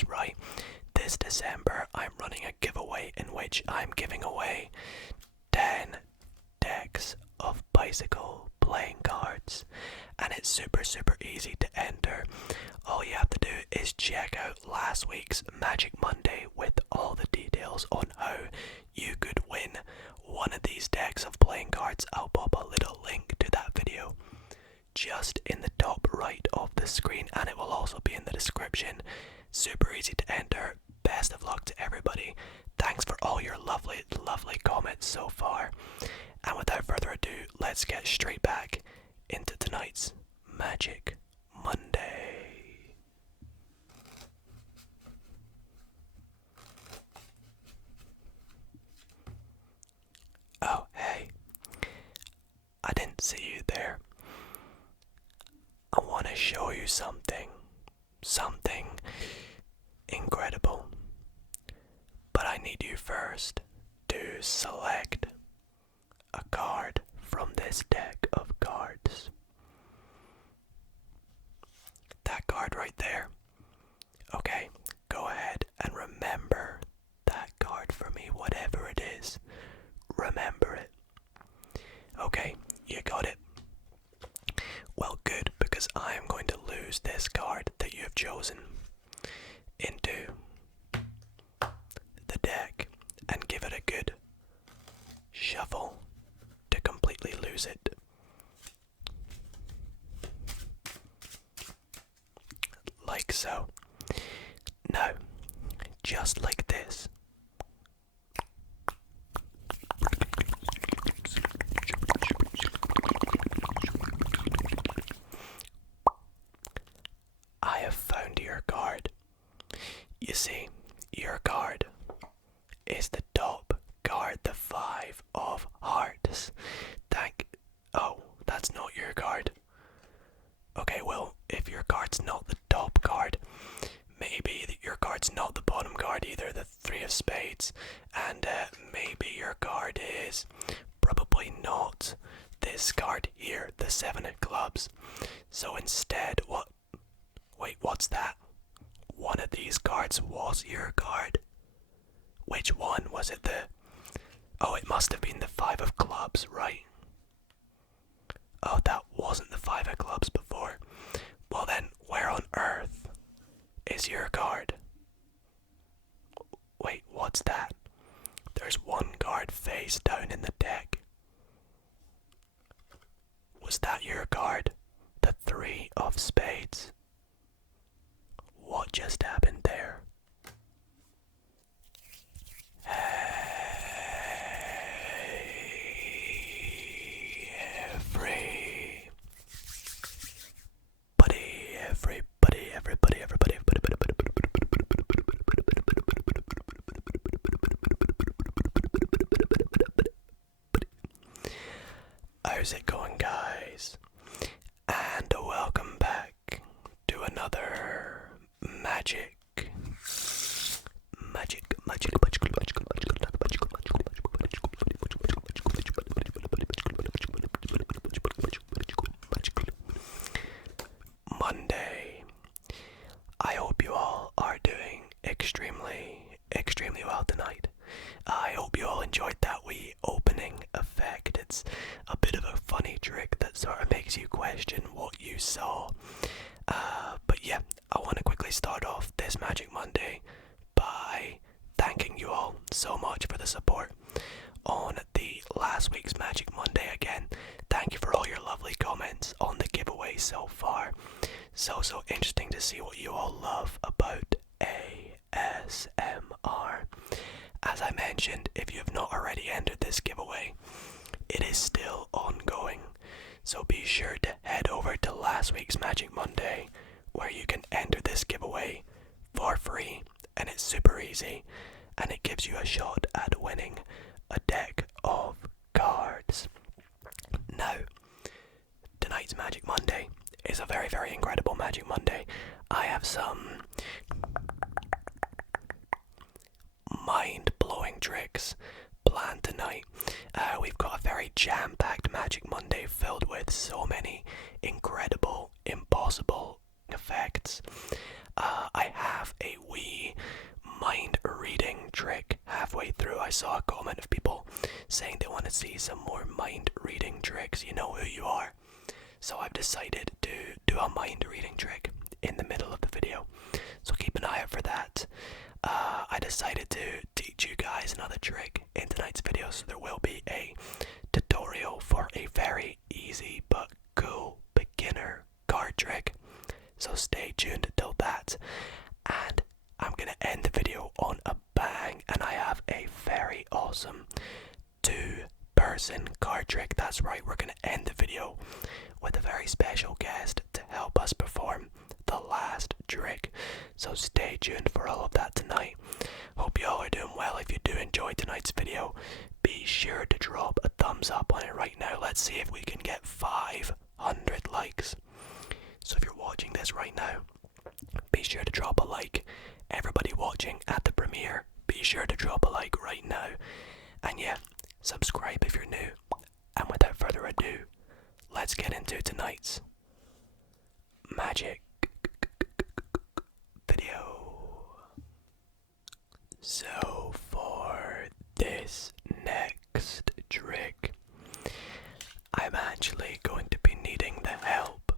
news, right? This December, I'm running a giveaway in which I'm giving away 10 decks of bicycle playing cards, and it's super easy to enter. All you have to do is check out last week's Magic Monday with all the details on how you could win one of these decks of playing cards. I'll pop a little link to that video just in the top right of the screen, and it will also be in the description. Super easy to enter. Best of luck to everybody. Thanks for all your lovely comments so far. And without further ado, let's get straight back into tonight's Magic Monday. Oh, hey. I didn't see you there. I want to show you something incredible. But I need you first to select a card from this deck of cards. That card right there. Okay, go ahead and remember that card for me, whatever it is. Remember it. Okay, you got it. Well, good, because I am going to lose this card that you have chosen into the deck and give it a good shuffle to completely lose it. Like so. Now, just like this. I have found your card. You see, your card is the top card, the 5 of Hearts. Oh, that's not your card. Okay, well, if your card's not the top card, maybe your card's not the bottom card either, the 3 of Spades, and maybe your card is probably not this card here, the 7 of Clubs. So instead, what's that? One of these cards was your card. Which one? Was it Oh, it must have been the 5 of Clubs, right? Oh, that wasn't the 5 of Clubs before. Well then, where on earth is your card? Wait, what's that? There's one card face down in the deck. Was that your card? The 3 of Spades? What just happened there? Everybody. How's it going, guys? And welcome back to another Magic Monday. I hope you all are doing extremely well tonight. I hope you all enjoyed that wee opening effect. It's a bit of a funny trick that sort of makes you question what you saw. But yeah, I want to quickly start off this Magic Monday by thanking you all so much for the support on the last week's Magic Monday. Again, thank you for all your lovely comments on the giveaway so far. So interesting to see what you all love about ASMR. As I mentioned, if you have not already entered this giveaway, it is still ongoing. So be sure to head over to last week's Magic Monday, where you can enter this giveaway for free, and it's super easy, and it gives you a shot at winning a deck of cards. Now, tonight's Magic Monday is a very incredible Magic Monday. I have some mind-blowing tricks planned tonight. We've got a very jam-packed Magic Monday filled with so many incredible, impossible effects. I have a wee I saw a comment of people saying they want to see some more mind reading tricks. You know who you are. So I've decided to do a mind reading trick in the middle of the video. So keep an eye out for that. I decided to teach you guys another trick in tonight's video. So there will be a tutorial for a very easy but cool beginner card trick. So stay tuned till that. And I'm going to end the video on a bang. And I have a very awesome 2-person card trick. That's right, we're going to end the video with a very special guest to help us perform the last trick. So stay tuned for all of that tonight. Hope you all are doing well. If you do enjoy tonight's video, be sure to drop a thumbs up on it right now. Let's see if we can get 500 likes. So if you're watching this right now, be sure to drop a like. Everybody watching at the premiere, be sure to drop a like right now. And yeah, subscribe if you're new. And without further ado, let's get into tonight's magic video. So for this next trick, I'm actually going to be needing the help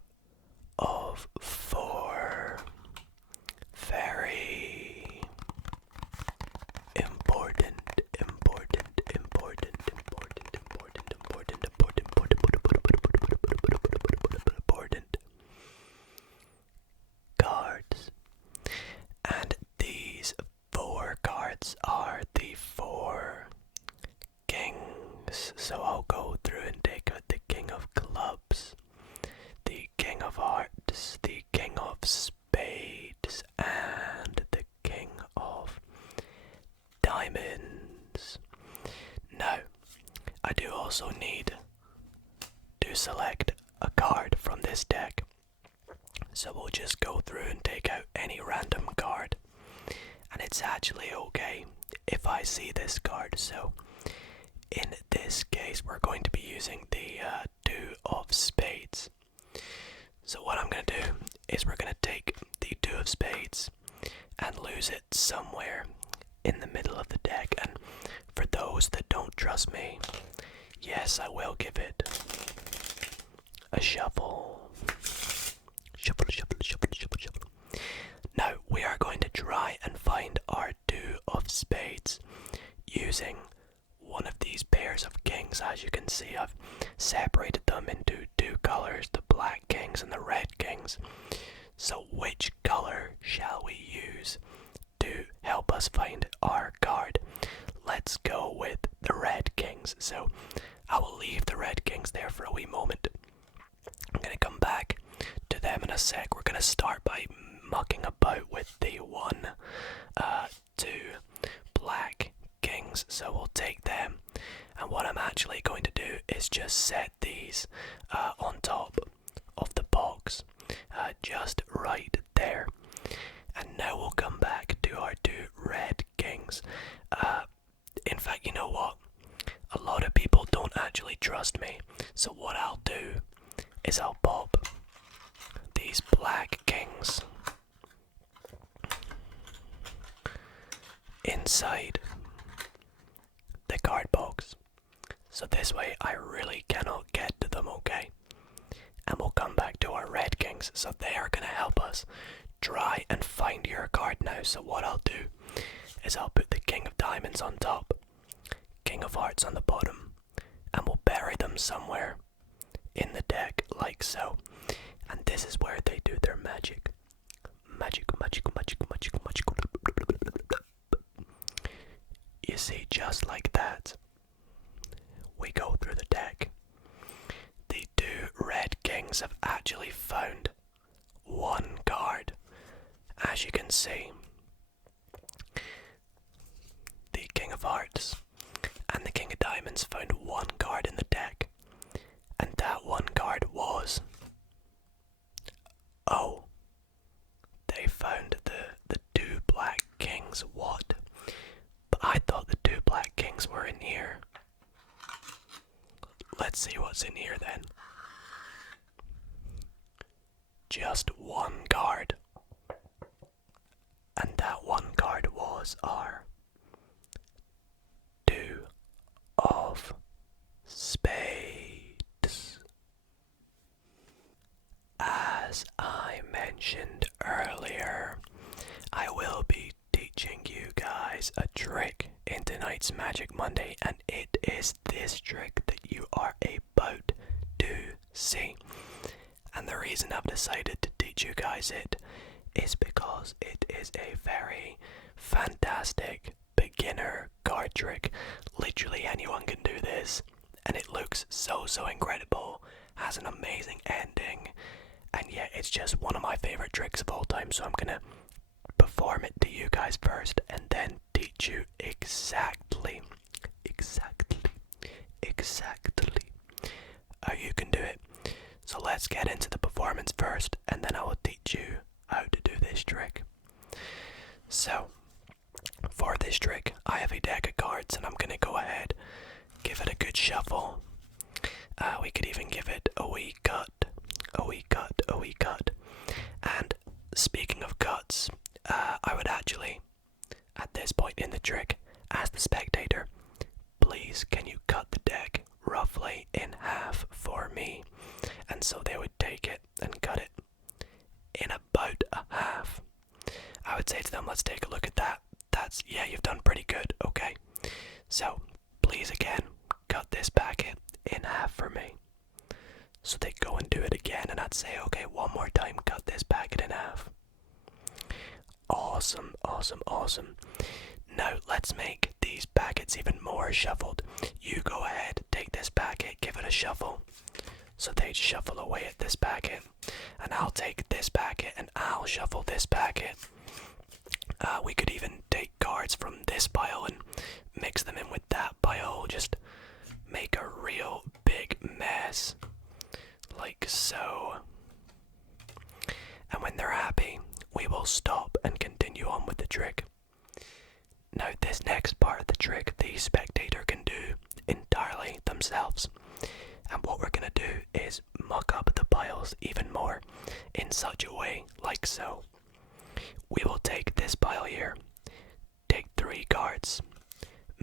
of 4 very important cards. And these 4 cards are the 4 kings. So I'll go through and take out the King of Clubs, the King of Hearts, the King of Spades, and the King of Diamonds. Now, I do also need to select a card from this deck. So we'll just go through and take out any random card. And it's actually okay if I see this card. So in this case, we're going to be using the 2 of Spades. So what I'm going to do is we're going to take the 2 of Spades and lose it somewhere in the middle of the deck. And for those that don't trust me, yes, I will give it a shuffle. Shuffle. Now we are going to try and find our 2 of Spades using one of these pairs of kings. As you can see, I've separated them into 2 colors, the black kings and the red kings. So which color shall we use to help us find our card? Let's go with the red kings. So I will leave the red kings there for a wee moment. I'm going to come back to them in a sec. We're going to start by mucking about with the 2 black kings. So we'll take them, and what I'm actually going to do is just set these on top of the box, just right there. And now we'll come back to our 2 red kings. In fact, you know what? A lot of people don't actually trust me. So what I'll do is I'll pop these black kings inside the card box. So this way I really cannot get to them, okay? And we'll come back to our red kings. So they are going to help us try and find your card now. So what I'll do is I'll put the King of Diamonds on top, King of Hearts on the bottom, and we'll bury them somewhere in the deck like so. And this is where they do their magic. Magic. You see, just like that, we go through the deck. The 2 red kings have actually found 1 card. As you can see, the King of Hearts and the King of Diamonds found 1 card in the deck. And that 1 card was... oh, they found the 2 black kings. What? But I thought the 2 black kings were in here. Let's see what's in here then. Just 1 card. And that 1 card was our 2 mentioned earlier, I will be teaching you guys a trick in tonight's Magic Monday, and it is this trick that you are about to see. And the reason I've decided to teach you guys it is because it is a very fantastic beginner card trick. Literally anyone can do this, and it looks so incredible, has an amazing ending, and yet it's just one of my favorite tricks of all time. So I'm gonna perform it to you guys first and then teach you exactly how you can do it. So let's get into the performance first, and then I will teach you how to do this trick. So for this trick, I have a deck of cards, and I'm gonna go ahead, give it a good shuffle. We could even give it a wee cut. And speaking of cuts, I would actually, at this point in the trick, ask the spectator, please can you cut the deck roughly in half for me? And so they would take it and cut it in about a half. I would say to them, let's take a look at that. Yeah, you've done pretty good, okay. So, please again, cut this packet in half for me. So they'd go and do it again, and I'd say, okay, one more time, cut this packet in half. Awesome. Now, let's make these packets even more shuffled. You go ahead, take this packet, give it a shuffle. So they'd shuffle away at this packet, and I'll take this packet and I'll shuffle this packet. We could even take cards from this pile and mix them in with that pile, just make a real big mess, like so. And when they're happy, we will stop and continue on with the trick. Now this next part of the trick, the spectator can do entirely themselves. And what we're going to do is muck up the piles even more in such a way like so. We will take this pile here, take 3 cards,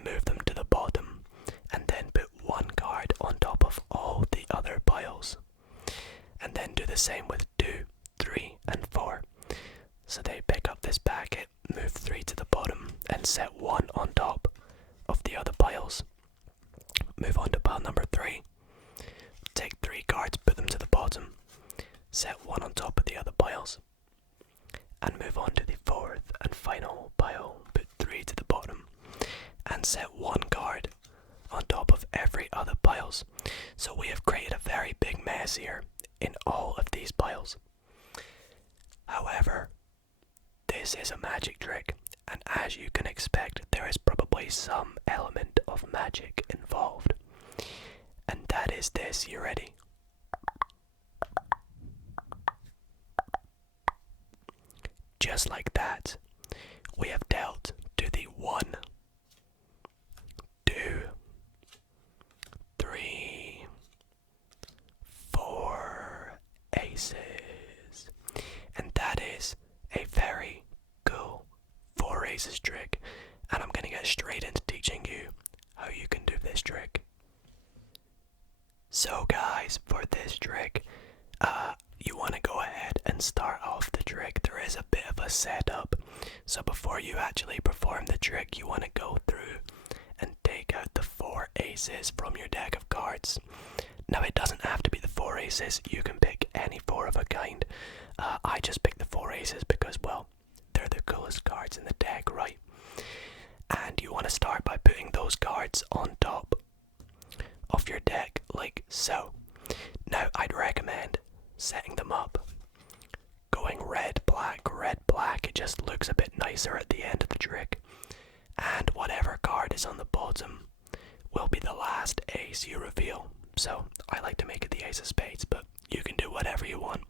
move them to the bottom, and then put 1 card on top of all the other piles. And then do the same with 2, 3, and 4. So they pick up this packet, move 3 to the bottom, and set 1 on top of the other piles. Move on to pile number 3. Take 3 cards, put them to the bottom, set 1 on top of the other piles, and move on to the 4th and final pile, put 3 to the bottom, and set 1 card on top of every other piles. So we have created a very big mess here in all of these piles. However, this is a magic trick, and as you can expect, there is probably some element of magic involved. And that is this. You ready? Just like that, we have dealt to the 1, 2, 3, 4 aces. And that is a very cool 4 aces trick. And I'm going to get straight into teaching you how you can do this trick. So guys, for this trick, you want to go ahead and start off the trick. There is a bit of a setup, so before you actually perform the trick, you want to go through and take out the 4 aces from your deck of cards. Now it doesn't have to be the 4 aces, you can pick any 4 of a kind. I just picked the 4 aces because, well, they're the coolest cards in the deck, right? And you want to start by putting those cards on top of your deck, like so. Now I'd recommend setting them up, going red, black, it just looks a bit nicer at the end of the trick. And whatever card is on the bottom will be the last ace you reveal. So I like to make it the ace of spades, but you can do whatever you want.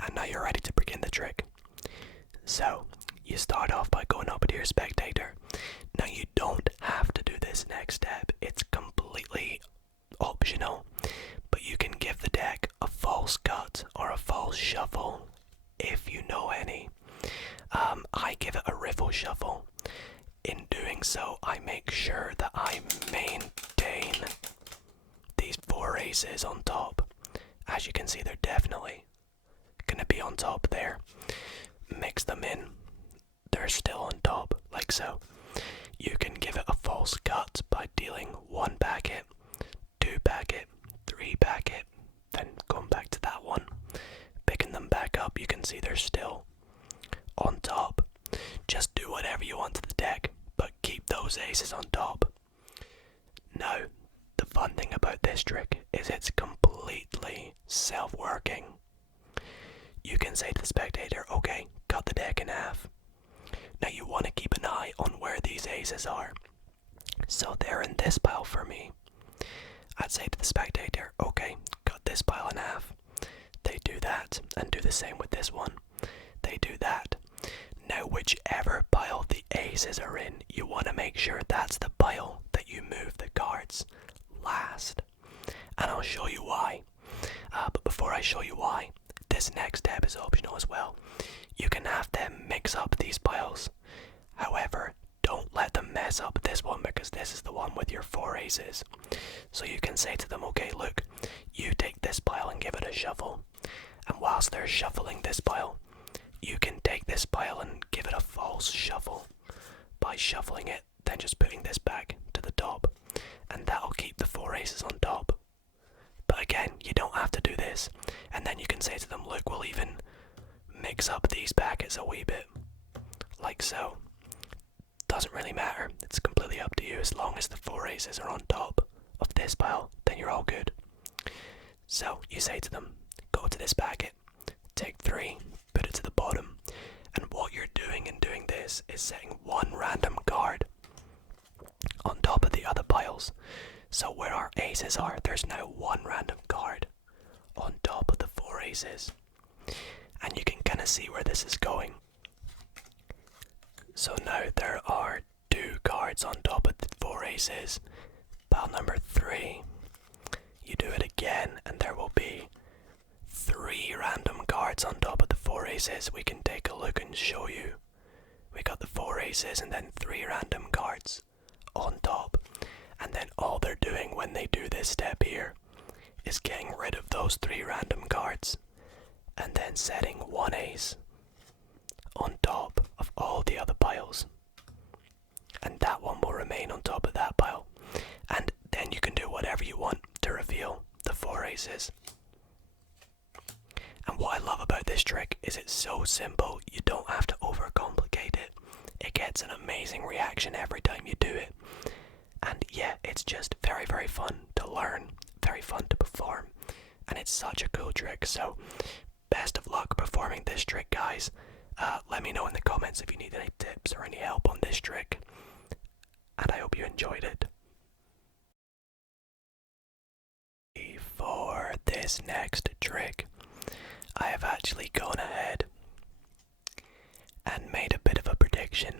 And now you're ready to begin the trick. So you start off by going up to your spectator. Now you don't have to do this next step, it's completely optional, but you can give the deck a false cut or a false shuffle if you know any. I give it a riffle shuffle. In doing so, I make sure that I maintain these 4 aces on top. As you can see, they're definitely going to be on top there. Mix them in. They're still on top, like so. You can give it a false cut by dealing 1 packet, 2 packet, 3 packet, then going back to that one. Picking them back up, you can see they're still on top. Just do whatever you want to the deck, but keep those aces on top. Now, the fun thing about this trick is it's completely self-working. You can say to the spectator, okay, cut the deck in half. Now you want to keep an eye on where these aces are. So they're in this pile for me. I'd say to the spectator, okay, cut this pile in half. They do that, and do the same with this one. They do that. Now whichever pile the aces are in, you want to make sure that's the pile that you move the cards last. And I'll show you why. But before I show you why, this next step is optional as well. You can have them mix up these piles. However, don't let them mess up this one, because this is the one with your 4 aces. So you can say to them, okay, look, you take this pile and give it a shuffle. And whilst they're shuffling this pile, you can take this pile and give it a false shuffle. By shuffling it, then just putting this back to the top. And that'll keep the 4 aces on top. But again, you don't have to do this. And then you can say to them, look, we'll even mix up these packets a wee bit. Like so. Doesn't really matter. It's completely up to you. As long as the 4 aces are on top of this pile, then you're all good. So you say to them, go to this packet, take 3, put it to the bottom. And what you're doing in doing this is setting 1 random card on top of the other piles. So where our aces are, there's now 1 random card on top of the 4 aces. And you can kind of see where this is going. So now there are 2 cards on top of the 4 aces. Pile number 3. You do it again and there will be 3 random cards on top of the 4 aces. We can take a look and show you. We got the 4 aces and then 3 random cards on top. And then all they're doing when they do this step here is getting rid of those 3 random cards and then setting 1 ace on top of all the other piles. And that one will remain on top of that pile. And then you can do whatever you want to reveal the 4 aces. And what I love about this trick is it's so simple, you don't have to overcomplicate it. It gets an amazing reaction every time you do it. And yeah, it's just very, very fun to learn, very fun to perform. And it's such a cool trick, so best of luck performing this trick, guys. Let me know in the comments if you need any tips or any help on this trick. And I hope you enjoyed it. For this next trick, I have actually gone ahead and made a bit of a prediction.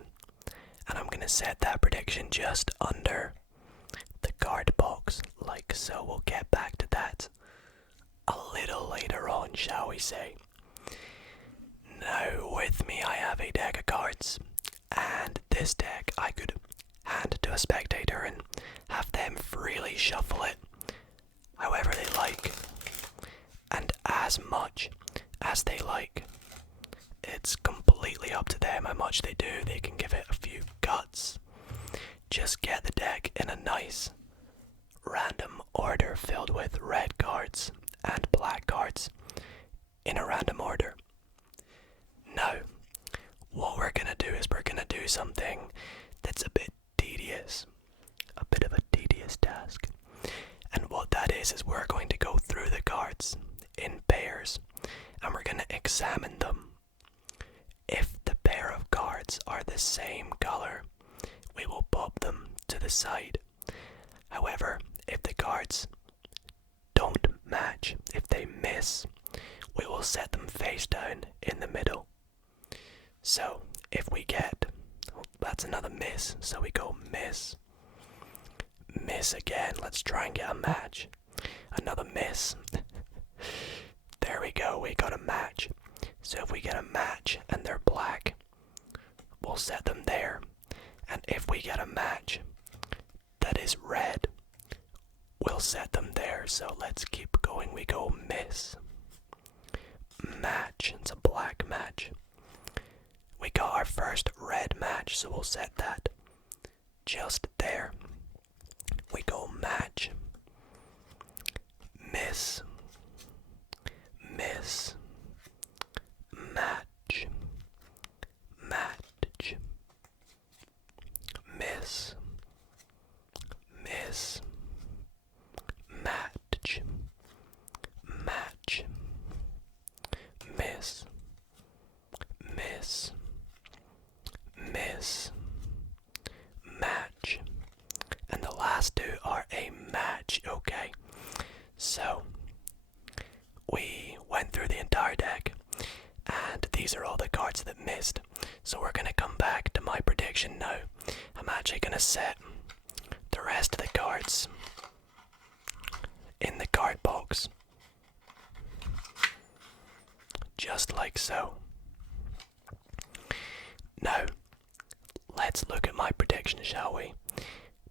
And I'm going to set that prediction just under the card box, like so. We'll get back to that a little later on, shall we say. Now with me I have a deck of cards, and this deck I could hand to a spectator and have them freely shuffle it however they like, and as much as they like. It's completely up to them how much they do. They can give it a few cuts. Just get the deck in a nice random order filled with red cards and black cards in a random order. Now, what we're going to do is we're going to do something that's a bit tedious. A bit of a tedious task. And what that is we're going to go through the cards in pairs and we're going to examine them. If the pair of cards are the same color, we will pop them to the side. However, if the cards don't match, if they miss, we will set them face down in the middle. So, if we get, that's another miss, so we go miss. Miss again, let's try and get a match. Another miss. There we go, we got a match. So if we get a match and they're black, we'll set them there. And if we get a match that is red, we'll set them there. So let's keep going. We go miss, match. It's a black match. We got our first red match, so we'll set that just there. We go match, miss, miss, match, match, miss, miss, match, match, miss, miss, miss, match. And the last two are a match, okay? So, we went through the entire deck, and these are all the cards that missed. So we're gonna come back to my prediction now. I'm actually gonna set the rest of the cards in the card box. Just like so. Now, let's look at my prediction, shall we?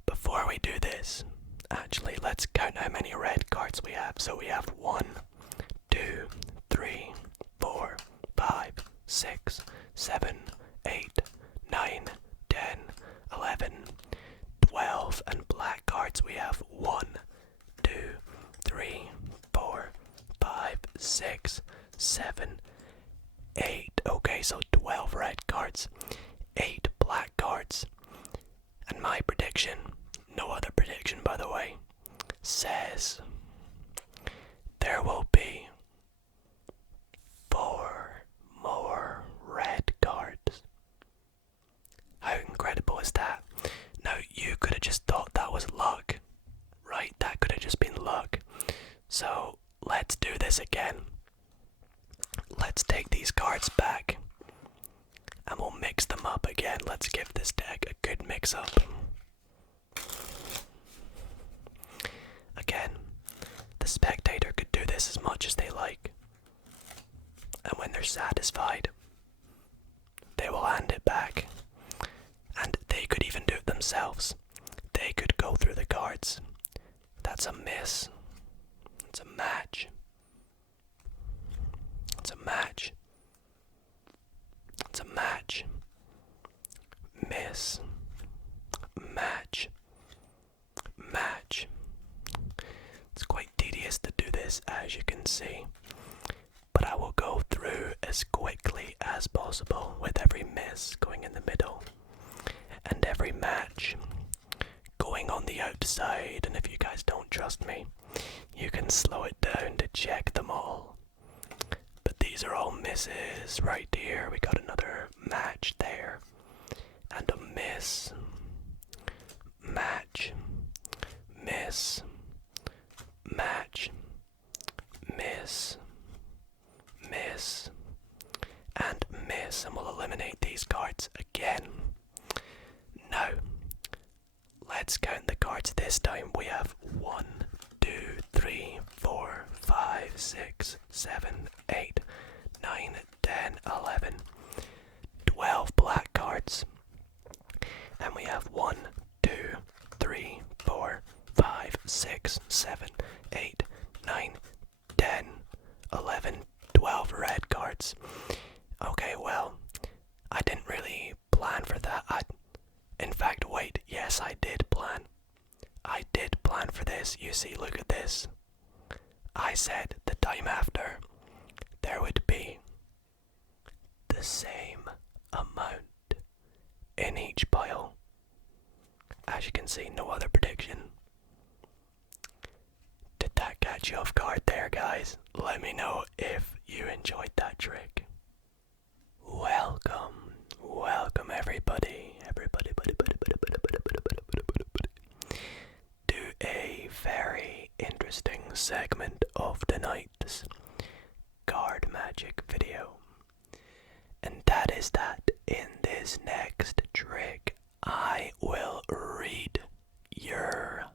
Before we do this, actually, let's count how many red cards we have. So we have 1, 2, 3, 4, 5, 6, 7, 8, 9, 10, 11, 12, and black cards we have 1, 2, 3, 4, 5, 6, 7, 8. Okay, so 12 red cards, 8 black cards. And my prediction, no other prediction by the way, says there will be 4 more red cards. How incredible is that? Now, you could have just thought that was luck, right? That could have just been luck. So, let's do this again. Let's take these cards back and we'll mix them up again. Let's give this deck a good mix up. Again, the spectator could do this as much as they like. And when they're satisfied, they will hand it back. And they could even do it themselves. They could go through the cards. That's a miss. It's a match. It's a match. It's a match. Miss. Match. Match. It's quite tedious to do this, as you can see, but I will go through as quickly as possible with every miss going in the middle and every match going on the outside. And if you guys don't trust me, you can slow it down to check them all. But these are all misses right here. We got another match there and a miss, match, miss, match, miss, miss, and miss, and we'll eliminate these cards again. Now, let's count the cards this time. We have 1, 2, 3, 4, 5, 6, 7, 8, 9, 10, 11, 12 black cards. And we have 1, 2, 3, 4, 5, 6, 7, 8, 9, 10, 11, 12 red cards. Okay, well, I didn't really plan for that. In fact, wait, yes, I did plan. I did plan for this. You see, look at this. I said the time after there would be the same amount in each pile. As you can see, no other prediction. Did that catch you off guard there, guys? Let me know if you enjoyed that trick. Welcome everybody, to a very interesting segment of tonight's card magic video. And that is that in this next trick, I will read your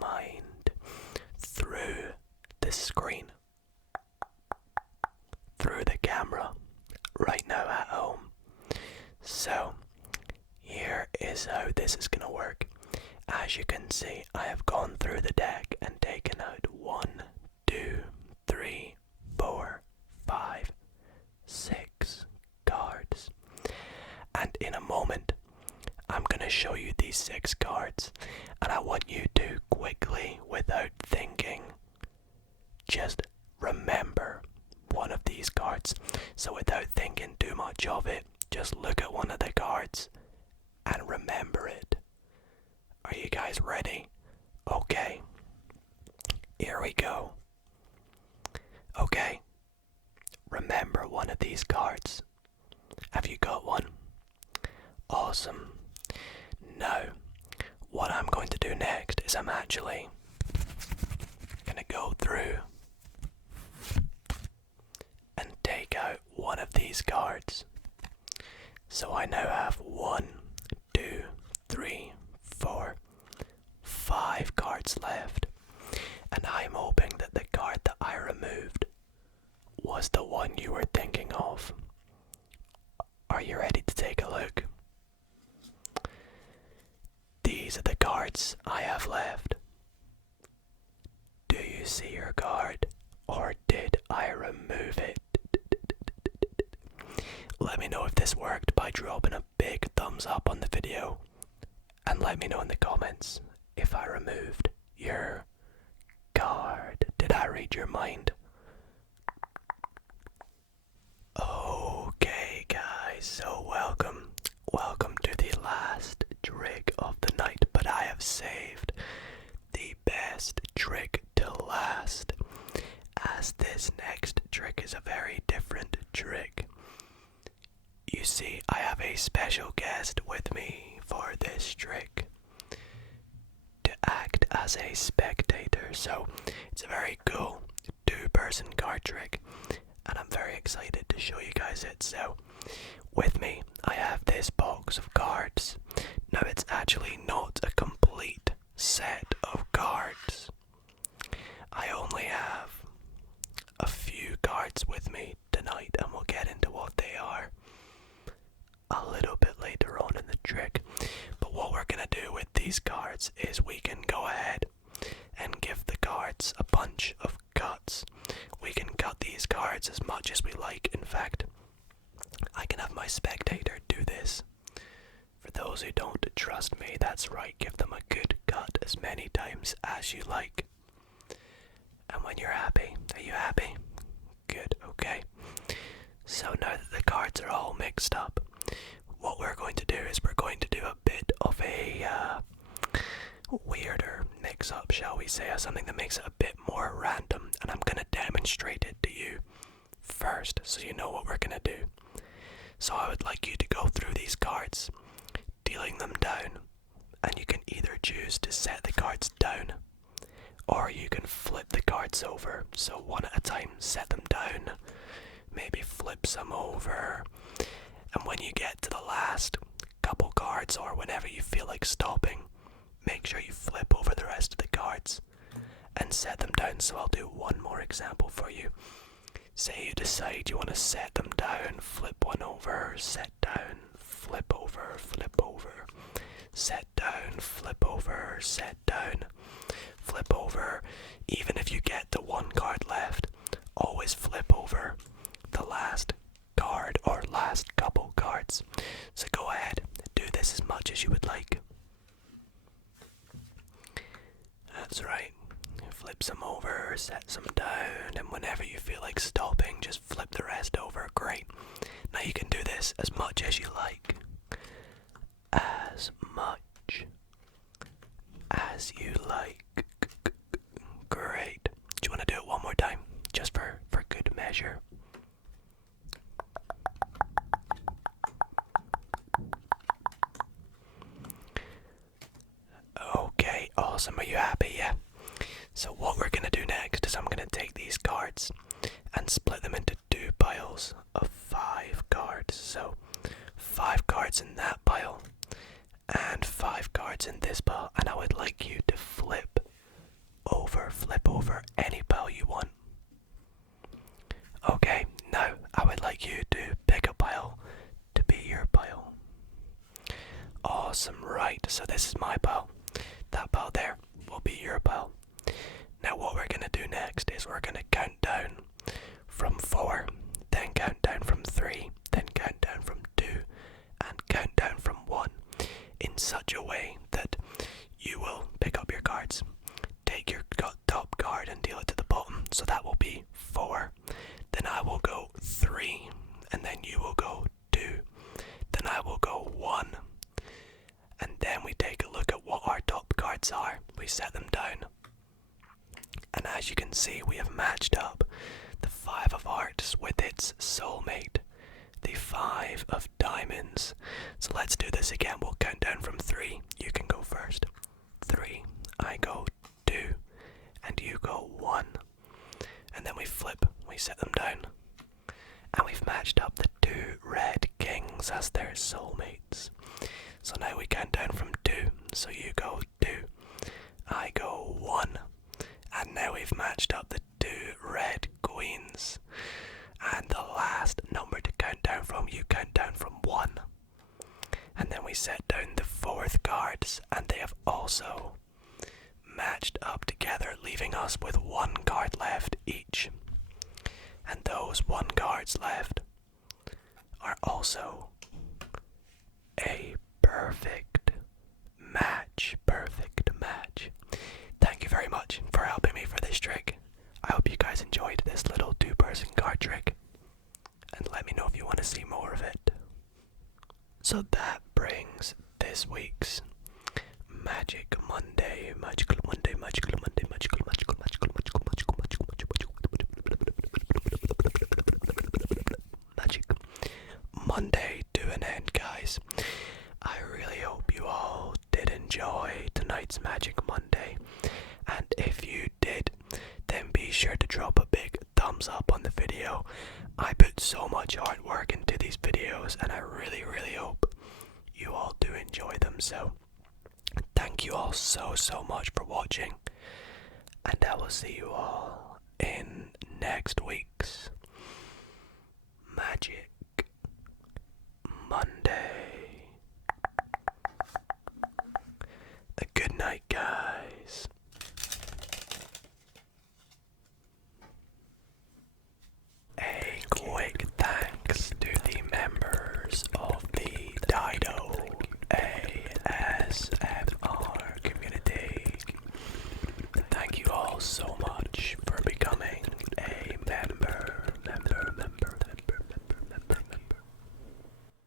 mind through the screen, through the camera, right now at home. So, here is how this is gonna work. As you can see, I have gone through the deck and taken out 1, 2, 3, 4, to show you these 6 cards, and I want you to quickly, without thinking, just remember one of these cards. So without thinking too much of it, just look at one of the cards and remember it. Are you guys ready? Okay. Here we go. Okay. Remember one of these cards. Have you got one? Awesome. Now, what I'm going to do next is I'm actually going to go through and take out one of these cards. So I now have 1, 2, 3, 4, 5 cards left. And I'm hoping that the card that I removed was the one you were thinking of. Are you ready to take a look? These are the cards I have left. Do you see your card, or did I remove it? Let me know if this worked by dropping a big thumbs up on the video, and let me know in the comments if I removed your card. Did I read your mind? Okay guys, so welcome to the last trick of the night, but I have saved the best trick to last, as this next trick is a very different trick. You see, I have a special guest with me for this trick to act as a spectator, so it's a very cool 2-person card trick, and I'm very excited to show you guys it. So with me I have this box of cards. Now it's actually not a complete set of cards. I only have a few cards with me tonight, and we'll get into what they are a little bit later on in the trick. But what we're going to do with these cards is we can go ahead and give the cards a bunch of cuts. We can cut these cards as much as we like. In fact, I can have my spectator do this. For those who don't trust me, that's right, give them a good cut as many times as you like. And when you're happy, are you happy? Good, okay. So now that the cards are all mixed up, what we're going to do is we're going to do a bit of a weirder mix-up, shall we say, something that makes it a bit more random, and I'm going to demonstrate it to you first so you know what we're going to do. So I would like you to go through these cards, dealing them down, and you can either choose to set the cards down, or you can flip the cards over. So one at a time, set them down, maybe flip some over, and when you get to the last couple cards, or whenever you feel like stopping, make sure you flip over the rest of the cards and set them down. So I'll do one more example for you. Say you decide you want to set them down, flip one over, set down, flip over, set down, flip over, set down, flip over. Even if you get to one card left, always flip over the last card or last couple cards. So go ahead, do this as much as you would like. That's right. Flip some over, set some down, and whenever you feel like stopping, just flip the rest over. Great. Now you can do this as much as you like. As much as you like. Great. Do you want to do it one more time? Just for good measure. Okay, awesome. Are you happy? Yeah. So what we're going to do next is I'm going to take these cards and split them into 2 piles of 5 cards. So 5 cards in that pile and 5 cards in this pile, and I would like you to flip over any pile you want. Okay, now I would like you to pick a pile to be your pile. Awesome, right, so this is my pile. That pile there will be your pile. Now what we're going to do next is we're going to count down from 4, then count down from 3, then count down from 2, and count down from 1 in such as you can see, we have matched up the 5 of hearts with its soulmate, the 5 of diamonds. So let's do this again. We'll count down from 3. You can go first. 3, I go 2, and you go 1. And then we flip, we set them down. And we've matched up the 2 red kings as their soulmates. So now we count down from 2. So you go 2, I go 1. And now we've matched up the 2 red queens. And the last number to count down from, you count down from 1. And then we set down the 4th cards, and they have also matched up together, leaving us with 1 card left each. And those 1 cards left are also a perfect match. Perfect match. Thank you very much for helping me for this trick. I hope you guys enjoyed this little 2-person card trick. And let me know if you want to see more of it. So that brings this week's Magic Monday. Magical Monday, Magical Monday, Magical, Magical, Magical, Magical, Magical, Magical, Magic Monday to an end, guys. I really hope you all did enjoy tonight's Magic Monday. And if you did, then be sure to drop a big thumbs up on the video. I put so much hard work into these videos, and I really, really hope you all do enjoy them. So thank you all so much for watching, and I will see you all in next week's Magic Monday. A good night, guys. A quick thanks to the members of the Dido ASMR community. Thank you all so